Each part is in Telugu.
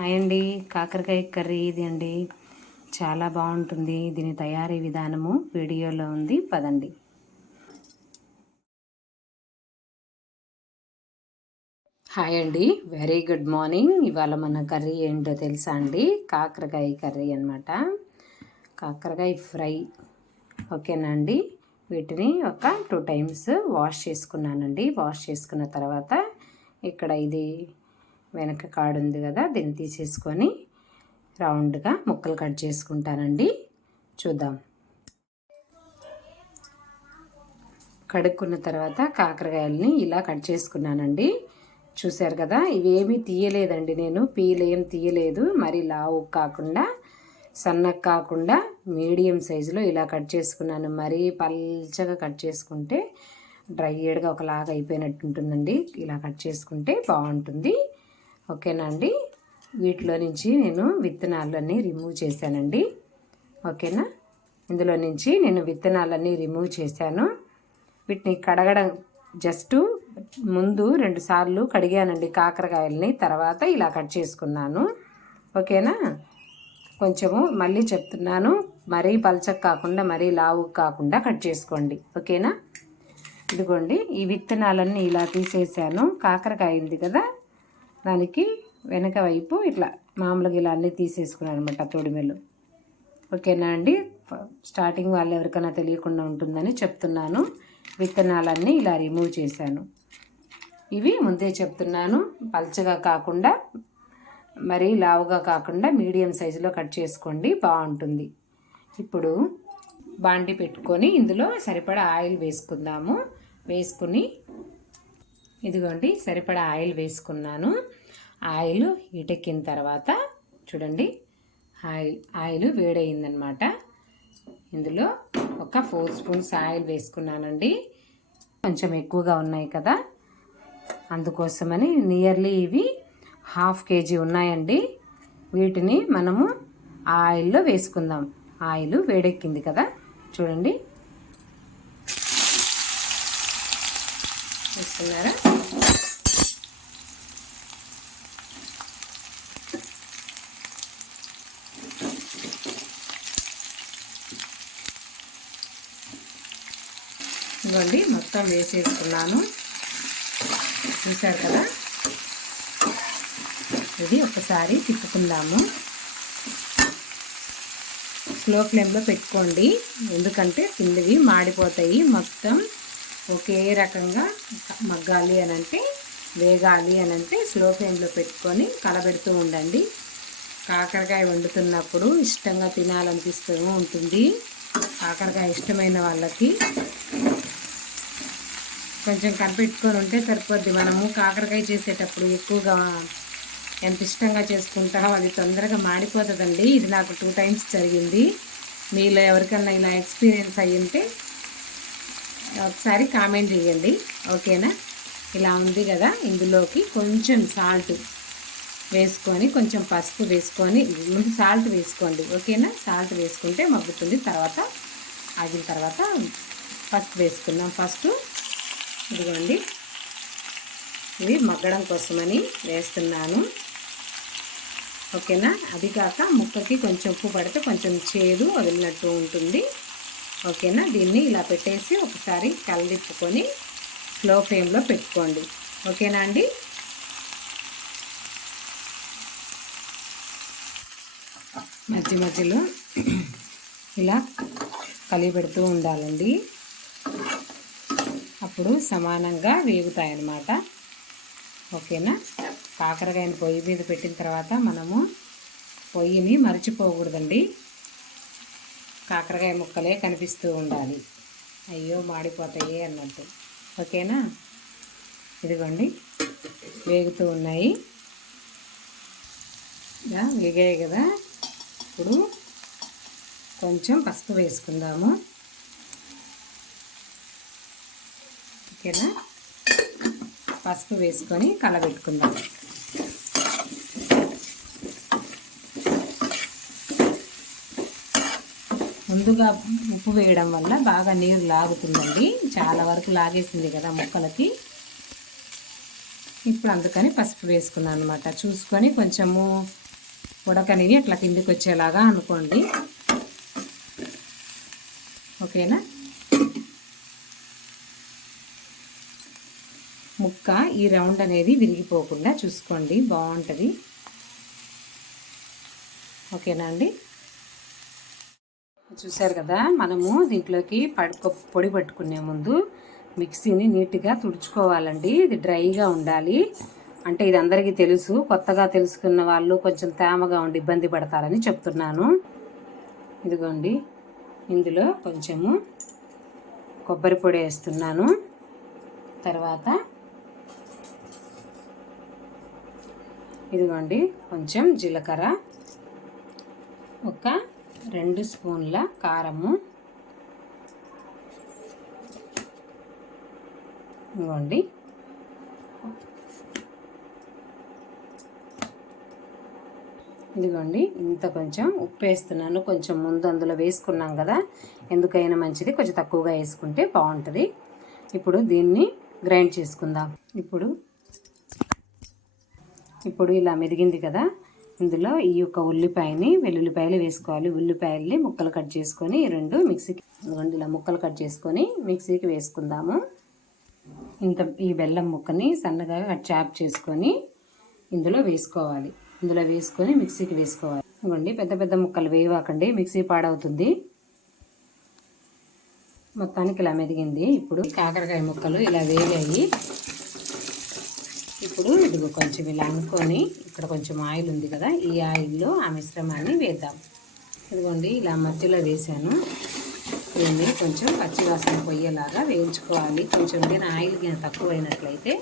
హాయ్ అండి. కాకరకాయ కర్రీ ఇది అండి. చాలా బాగుంటుంది. దీని తయారీ విధానము వీడియోలో ఉంది. పదండి. హాయ్ అండి. Very good morning. ఇవాళ మన కర్రీ ఏంటో తెలుసా అండి? కాకరకాయ కర్రీ అనమాట కాకరకాయ ఫ్రై. ఓకేనా అండి? వీటిని ఒక టూ టైమ్స్ వాష్ చేసుకున్నానండి. వాష్ చేసుకున్న తర్వాత ఇక్కడ ఇది వెనక కాడు ఉంది కదా దీన్ని తీసేసుకొని రౌండ్గా ముక్కలు కట్ చేసుకుంటానండి. చూద్దాం. కడుక్కున్న తర్వాత కాకరకాయలని ఇలా కట్ చేసుకున్నానండి. చూశారు కదా ఇవేమీ తీయలేదండి నేను. పీలేం తీయలేదు. మరి లావు కాకుండా సన్నగా కాకుండా మీడియం సైజులో ఇలా కట్ చేసుకున్నాను. మరీ పల్చగా కట్ చేసుకుంటే డ్రై ఏడ్గా ఒకలాగా అయిపోయినట్టు ఉంటుందండి ఇలా కట్ చేసుకుంటే బాగుంటుంది. ఓకేనా అండి వీటిలో నుంచి నేను విత్తనాలన్నీ రిమూవ్ చేశానండి. ఓకేనా? ఇందులో నుంచి నేను విత్తనాలన్నీ రిమూవ్ చేశాను. వీటిని కడగడం జస్ట్ ముందు రెండుసార్లు కడిగానండి కాకరకాయలని తర్వాత ఇలా కట్ చేసుకున్నాను. ఓకేనా? కొంచెము మళ్ళీ చెప్తున్నాను మరీ పలచకు కాకుండా మరీ లావు కాకుండా కట్ చేసుకోండి. ఓకేనా? ఇదిగోండి ఈ విత్తనాలన్నీ ఇలా తీసేసాను. కాకరకాయ ఉంది కదా? దానికి వెనక వైపు ఇట్లా మామూలుగా ఇలా అన్నీ తీసేసుకున్నాను అనమాట తొడిమెలు. ఓకేనా అండి? స్టార్టింగ్ వాళ్ళు ఎవరికైనా తెలియకుండా ఉంటుందని చెప్తున్నాను. విత్తనాలన్నీ ఇలా రిమూవ్ చేశాను. ఇవి ముందే చెప్తున్నాను. పల్చగా కాకుండా మరీ లావుగా కాకుండా మీడియం సైజులో కట్ చేసుకోండి. బాగుంటుంది. ఇప్పుడు బాండి పెట్టుకొని ఇందులో సరిపడా ఆయిల్ వేసుకుందాము. వేసుకుని ఇదిగోండి సరిపడా ఆయిల్ వేసుకున్నాను. ఆయిల్ ఇటెక్కిన తర్వాత చూడండి ఆయిల్ ఆయిల్ వేడయిందనమాట. ఇందులో ఒక ఫోర్ స్పూన్స్ ఆయిల్ వేసుకున్నానండి. కొంచెం ఎక్కువగా ఉన్నాయి కదా అందుకోసమని నియర్లీ ఇవి హాఫ్ కేజీ ఉన్నాయండి. వీటిని మనము ఆయిల్లో వేసుకుందాం. ఆయిల్ వేడెక్కింది కదా చూడండి. వేస్తున్నారా ఇవ్వండి మొత్తం వేసేసుకున్నాను. చూసారు కదా? ఇది ఒకసారి తిప్పుకుందాము. స్లో ఫ్లేమ్లో పెట్టుకోండి. ఎందుకంటే కిందవి మాడిపోతాయి. మొత్తం ఒకే రకంగా మగ్గాలి అని అంటే వేగాలి అని అంటే స్లో ఫ్లేమ్లో పెట్టుకొని కలబెడుతూ ఉండండి. కాకరకాయ వండుతున్నప్పుడు ఇష్టంగా తినాలనిపిస్తూ ఉంటుంది. కాకరకాయ ఇష్టమైన వాళ్ళకి కొంచెం కనిపెట్టుకొని ఉంటే సరిపోద్ది. మనము కాకరకాయ చేసేటప్పుడు ఎక్కువగా ఎంత ఇష్టంగా చేసుకుంటామో అది తొందరగా మాడిపోతుందండి. ఇది నాకు టూ టైమ్స్ జరిగింది. మీలో ఎవరికన్నా ఇలా ఎక్స్పీరియన్స్ అయ్యి ఉంటే ఒకసారి కామెంట్ చేయండి. ఓకేనా? ఇలా ఉంది కదా ఇందులోకి కొంచెం సాల్ట్ వేసుకొని కొంచెం పసుపు వేసుకొని ముందు సాల్ట్ వేసుకోండి. ఓకేనా? సాల్ట్ వేసుకుంటే మగ్గుతుంది. తర్వాత ఆగిన తర్వాత పసుపు వేసుకుందాం. ఫస్ట్ ఇదిగోండి. ఇవి మగ్గడం కోసమని వేస్తున్నాను. ఓకేనా? అది కాక ముక్కకి కొంచెం ఉప్పు పడితే కొంచెం చేదు వదిలినట్టు ఉంటుంది. ఓకేనా? దీన్ని ఇలా పెట్టేసి ఒకసారి కలిదిప్పుకొని స్లో ఫ్లేమ్లో పెట్టుకోండి. ఓకేనా అండి? మధ్య మధ్యలో ఇలా కలిపెడుతూ ఉండాలండి. అప్పుడు సమానంగా వేగుతాయి అన్నమాట ఓకేనా? కాకరకాయని పొయ్యి మీద పెట్టిన తర్వాత మనము పొయ్యిని మర్చిపోకూడదండి. కాకరకాయ ముక్కలే కనిపిస్తూ ఉండాలి. అయ్యో మాడిపోతాయి అన్నట్టు. ఓకేనా? ఇదిగోండి. వేగుతూ ఉన్నాయి. వేగాయి కదా. ఇప్పుడు కొంచెం పసుపు వేసుకుందాము. ఓకేనా? పసుపు వేసుకొని కలబెట్టుకుందాం. ముందుగా ఉప్పు వేయడం వల్ల బాగా నీరు లాగుతుందండి. చాలా వరకు లాగేసింది కదా ముక్కలకి. ఇప్పుడు అందుకని పసుపు వేసుకున్నాను అనమాట చూసుకొని కొంచెము ఉడకనివి అట్లా కిందికి వచ్చేలాగా అనుకోండి. ఓకేనా? ముక్క ఈ రౌండ్ అనేది విరిగిపోకుండా చూసుకోండి. బాగుంటుంది. ఓకేనా అండి? చూసారు కదా మనము దీంట్లోకి పడుకో పొడి పట్టుకునే ముందు మిక్సీని నీట్గా తుడుచుకోవాలండి. ఇది డ్రైగా ఉండాలి. అంటే ఇది అందరికీ తెలుసు. కొత్తగా తెలుసుకున్న వాళ్ళు కొంచెం తేమగా ఉండి ఇబ్బంది పడతారని చెప్తున్నాను. ఇదిగోండి. ఇందులో కొంచెము కొబ్బరి పొడి వేస్తున్నాను. తర్వాత ఇదిగోండి కొంచెం జీలకర్ర ఒక రెండు స్పూన్ల కారము. ఇదిగోండి. ఇదిగోండి ఇంత కొంచెం ఉప్పు వేస్తున్నాను. కొంచెం ముందు అందులో వేసుకున్నాం కదా ఎందుకైనా మంచిది. కొంచెం తక్కువగా వేసుకుంటే బాగుంటుంది. ఇప్పుడు దీన్ని గ్రైండ్ చేసుకుందాం. ఇప్పుడు ఇప్పుడు ఇలా మెదిగింది కదా ఇందులో ఈ యొక్క ఉల్లిపాయని వెల్లుల్లిపాయలు వేసుకోవాలి. ఉల్లిపాయల్ని ముక్కలు కట్ చేసుకొని రెండు మిక్సీకి ఇలా ముక్కలు కట్ చేసుకొని మిక్సీకి వేసుకుందాము. ఇంత ఈ బెల్లం ముక్కని సన్నగా కట్ చాప్ చేసుకొని ఇందులో వేసుకోవాలి. ఇందులో వేసుకొని మిక్సీకి వేసుకోవాలి. ఇవ్వండి పెద్ద పెద్ద ముక్కలు వేయవాకండి మిక్సీ పాడవుతుంది. మొత్తానికి ఇలా మెదిగింది. ఇప్పుడు కాకరకాయ ముక్కలు ఇలా వేగాయి. ఇప్పుడు ఇదిగో కొంచెం ఇలా అనుకొని ఇక్కడ కొంచెం ఆయిల్ ఉంది కదా ఈ ఆయిల్లో ఆ మిశ్రమాన్ని వేద్దాం. ఇదిగోండి ఇలా మధ్యలో వేసాను. దీన్ని కొంచెం పచ్చివాసన పొయ్యేలాగా వేయించుకోవాలి. కొంచెం దీని ఆయిల్ తక్కువైనట్లయితే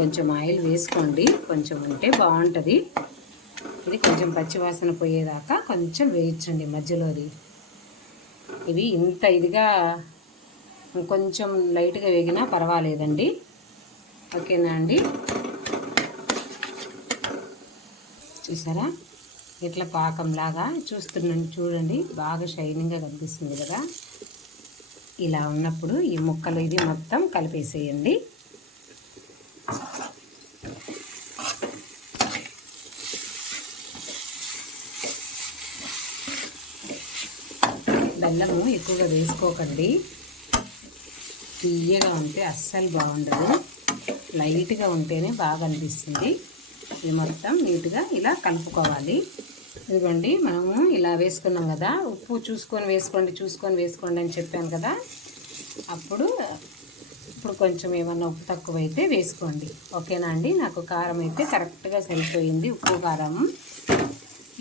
కొంచెం ఆయిల్ వేసుకోండి. కొంచెం ఉంటే బాగుంటుంది. ఇది కొంచెం పచ్చివాసన పోయేదాకా కొంచెం వేయించండి మధ్యలోది. ఇవి ఇంత ఇదిగా కొంచెం లైట్గా వేగినా పర్వాలేదండి. ఓకేనా అండి? చూసారా? ఇట్లా పాకంలాగా చూస్తున్నాను చూడండి బాగా షైనింగ్గా కనిపిస్తుంది కదా? ఇలా ఉన్నప్పుడు ఈ ముక్కలు ఇది మొత్తం కలిపేసేయండి. బెల్లము ఎక్కువగా వేసుకోకండి. తీయగా ఉంటే అస్సలు బాగుండదు. లైట్గా ఉంటేనే బాగా అనిపిస్తుంది ఇది మొత్తం నీట్గా ఇలా కలుపుకోవాలి. ఇదిగోండి మనము ఇలా వేసుకున్నాం కదా. ఉప్పు చూసుకొని వేసుకోండి చూసుకొని వేసుకోండి అని చెప్పాను కదా. అప్పుడు ఇప్పుడు కొంచెం ఏమన్నా ఉప్పు తక్కువ అయితే వేసుకోండి. ఓకేనా అండి? నాకు కారం అయితే కరెక్ట్గా సరిపోయింది ఉప్పు కారం.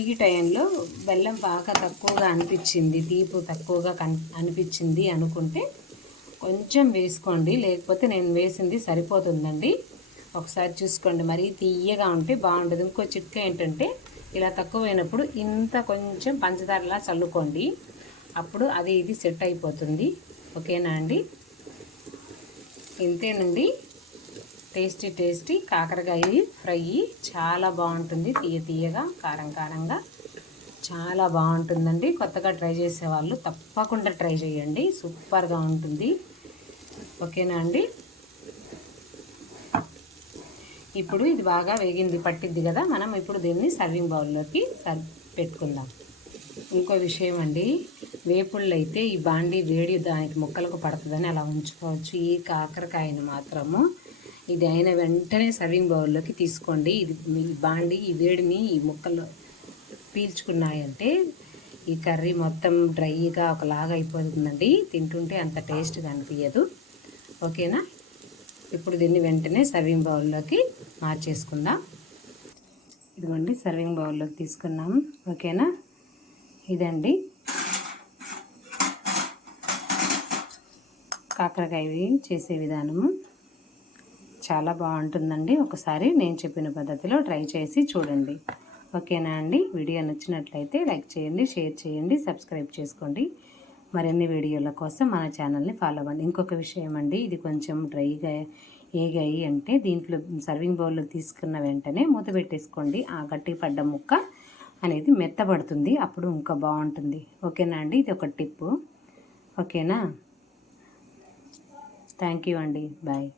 ఈ టైంలో బెల్లం బాగా తక్కువగా అనిపించింది తీపు తక్కువగా అనిపించింది అనుకుంటే కొంచెం వేసుకోండి. లేకపోతే నేను వేసింది సరిపోతుందండి. ఒకసారి చూసుకోండి. మరీ తీయగా ఉంటే బాగుంటుంది. ఇంకో చిట్క ఏంటంటే ఇలా తక్కువైనప్పుడు ఇంత కొంచెం పంచదారలా చల్లుకోండి. అప్పుడు అది ఇది సెట్ అయిపోతుంది. ఓకేనా అండి? ఇంతేనండి. టేస్టీ టేస్టీ కాకరకాయ ఫ్రై. చాలా బాగుంటుంది. తీయ తీయగా కారం కారంగా. చాలా బాగుంటుందండి. కొత్తగా ట్రై చేసేవాళ్ళు తప్పకుండా ట్రై చేయండి. సూపర్గా ఉంటుంది. ఓకేనా అండి? ఇప్పుడు ఇది బాగా వేగింది పట్టిద్ది కదా? మనం ఇప్పుడు దీన్ని సర్వింగ్ బౌల్లోకి సర్వ్ పెట్టుకుందాం. ఇంకో విషయం అండి వేపుళ్ళు అయితే ఈ బాండీ వేడి దానికి ముక్కలకు పడుతుందని అలా ఉంచుకోవచ్చు. ఈ కాకరకాయను మాత్రము ఇది అయిన వెంటనే సర్వింగ్ బౌల్లోకి తీసుకోండి. ఇది ఈ బాండి ఈ వేడిని ఈ మొక్కలు పీల్చుకున్నాయంటే ఈ కర్రీ మొత్తం డ్రైగా ఒకలాగా అయిపోతుందండి. తింటుంటే అంత టేస్ట్గా అనిపించదు ఓకేనా? ఇప్పుడు దీన్ని వెంటనే సర్వింగ్ బౌల్లోకి మార్చేసుకుందాం. ఇదిగోండి సర్వింగ్ బౌల్లోకి తీసుకున్నాం. ఓకేనా? ఇదండి. కాకరకాయ చేసే విధానము. చాలా బాగుంటుందండి. ఒకసారి నేను చెప్పిన పద్ధతిలో ట్రై చేసి చూడండి. ఓకేనా అండి? వీడియో నచ్చినట్లయితే లైక్ చేయండి షేర్ చేయండి సబ్స్క్రైబ్ చేసుకోండి. మరిన్ని వీడియోల కోసం మన ఛానల్ని ఫాలో అవ్వండి. ఇంకొక విషయం అండి ఇది కొంచెం డ్రైగా ఏగాయి అంటే దీంట్లో సర్వింగ్ బౌల్లో తీసుకున్న వెంటనే మూత పెట్టేసుకోండి. ఆ గట్టి పడ్డ ముక్క అనేది మెత్తబడుతుంది. అప్పుడు ఇంకా బాగుంటుంది. ఓకేనా అండి? ఇది ఒక టిప్పు. ఓకేనా? థ్యాంక్ యూ అండి. బాయ్.